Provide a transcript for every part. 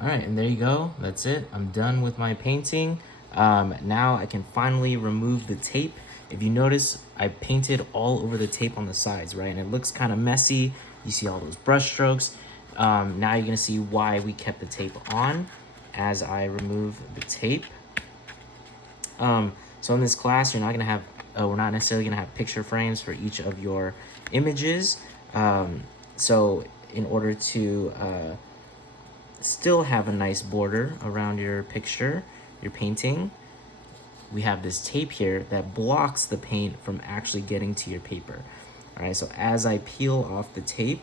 All right, and there you go. That's it. I'm done with my painting. Now I can finally remove the tape. If you notice, I painted all over the tape on the sides, right? And it looks kind of messy. You see all those brush strokes. Now you're gonna see why we kept the tape on as I remove the tape. So in this class, you're not gonna have, we're not necessarily gonna have picture frames for each of your images. So in order to still have a nice border around your picture, your painting, we have this tape here that blocks the paint from actually getting to your paper. All right, so as I peel off the tape,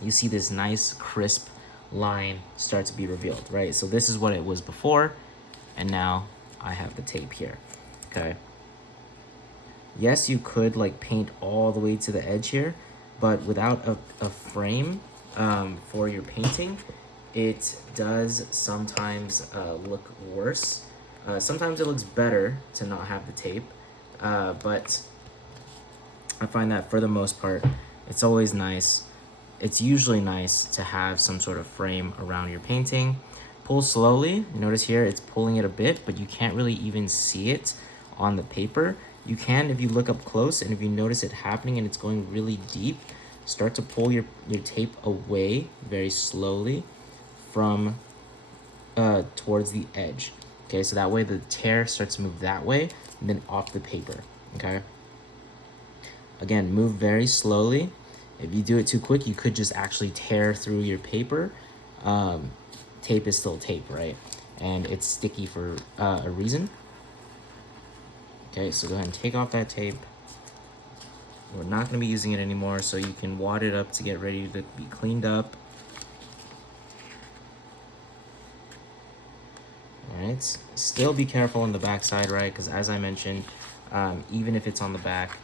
you see this nice crisp line start to be revealed, right? So this is what it was before, and now I have the tape here, okay? Yes, you could like paint all the way to the edge here, but without a frame for your painting, it does sometimes look worse. Sometimes it looks better to not have the tape, but I find that for the most part, it's always nice. It's usually nice to have some sort of frame around your painting. Pull slowly. Notice here it's pulling it a bit, but you can't really even see it on the paper. You can if you look up close, and if you notice it happening and it's going really deep, start to pull your tape away very slowly from towards the edge. Okay, so that way the tear starts to move that way and then off the paper, okay? Again, move very slowly. If you do it too quick, you could just actually tear through your paper. Tape is still tape, right? And it's sticky for a reason. Okay, so go ahead and take off that tape. We're not gonna be using it anymore, so you can wad it up to get ready to be cleaned up. All right, still be careful on the back side, right? Because as I mentioned, even if it's on the back,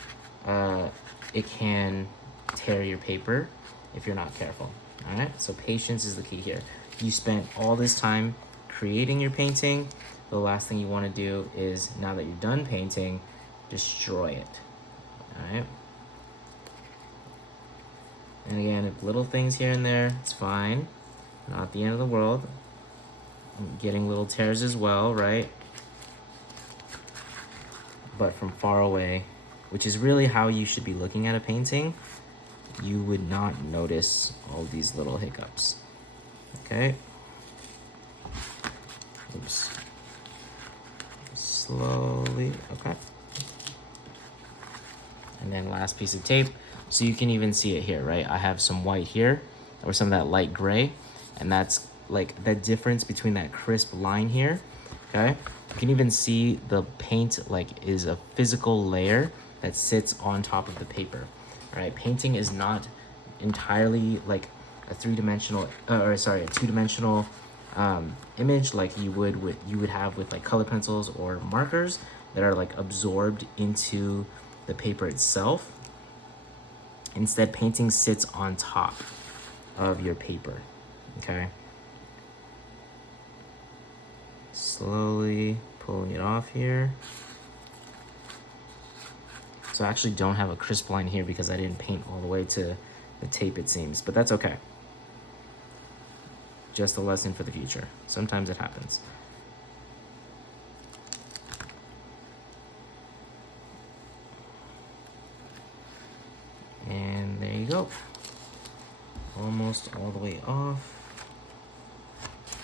it can tear your paper if you're not careful. All right, so patience is the key here. You spent all this time creating your painting. The last thing you want to do is, now that you're done painting, destroy it. All right. And again, if little things here and there, it's fine. Not the end of the world. I'm getting little tears as well, right? But from far away, which is really how you should be looking at a painting, you would not notice all these little hiccups. Okay. Oops. Slowly, okay. And then last piece of tape. So you can even see it here, right? I have some white here, or some of that light gray, and that's like the difference between that crisp line here, okay? You can even see the paint like is a physical layer that sits on top of the paper, all right? Painting is not entirely like a three-dimensional, a two-dimensional image like you would have with like color pencils or markers that are like absorbed into the paper itself. Instead, painting sits on top of your paper, okay? Slowly pulling it off here. So I actually don't have a crisp line here because I didn't paint all the way to the tape, it seems, but that's okay. Just a lesson for the future. Sometimes it happens. And there you go. Almost all the way off.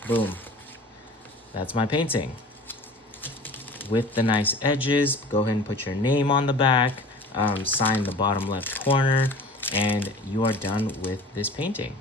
Boom. That's my painting. With the nice edges, go ahead and put your name on the back, sign the bottom left corner, and you are done with this painting.